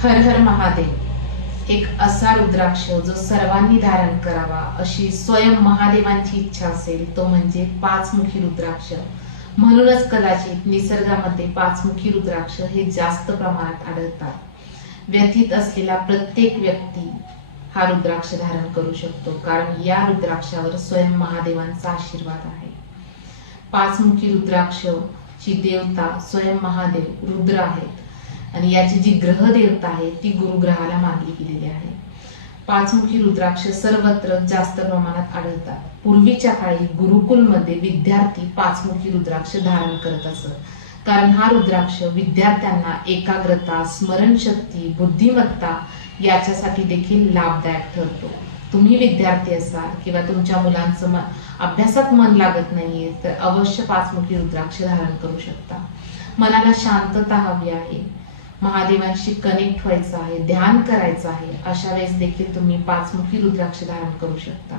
हर हर महादेव एक असा रुद्राक्ष जो सर्वांनी धारण करावा अशी स्वयं महादेवांची इच्छा असेल तो म्हणजे पाचमुखी रुद्राक्ष। म्हणूनच कदाचित निसर्गामध्ये पाचमुखी रुद्राक्ष हे जास्त प्रमाणात आढळतात। व्यथित असलेला प्रत्येक व्यक्ती हा रुद्राक्ष धारण करू शकतो, कारण या रुद्राक्षावर स्वयं महादेवांचा आशीर्वाद आहे। पाचमुखी रुद्राक्ष ची देवता स्वयं महादेव रुद्र आहेत आणि याची जी ग्रह देवता आहे ती गुरुग्रहाला मानली गेलेली आहे। पाचमुखी रुद्राक्ष सर्वत्र जास्त प्रमाणात आढळतात। पूर्वीच्या काळी गुरुकुलमध्ये विद्यार्थी पाचमुखी रुद्राक्ष धारण करत असत, कारण हा रुद्राक्ष विद्यार्थ्यांना एकाग्रता, स्मरणशक्ती, बुद्धिमत्ता याच्यासाठी देखील लाभदायक ठरतो। तुम्ही विद्यार्थी असाल किंवा तुमच्या मुलांचं अभ्यासात मन लागत नाहीये तर अवश्य पाचमुखी रुद्राक्ष धारण करू शकता। मनाला शांतता हवी आहे, महादेवांशी कनेक्ट व्हायचं आहे, ध्यान करायचं आहे, अशा वेळेस देखील तुम्ही पाचमुखी रुद्राक्ष धारण करू शकता।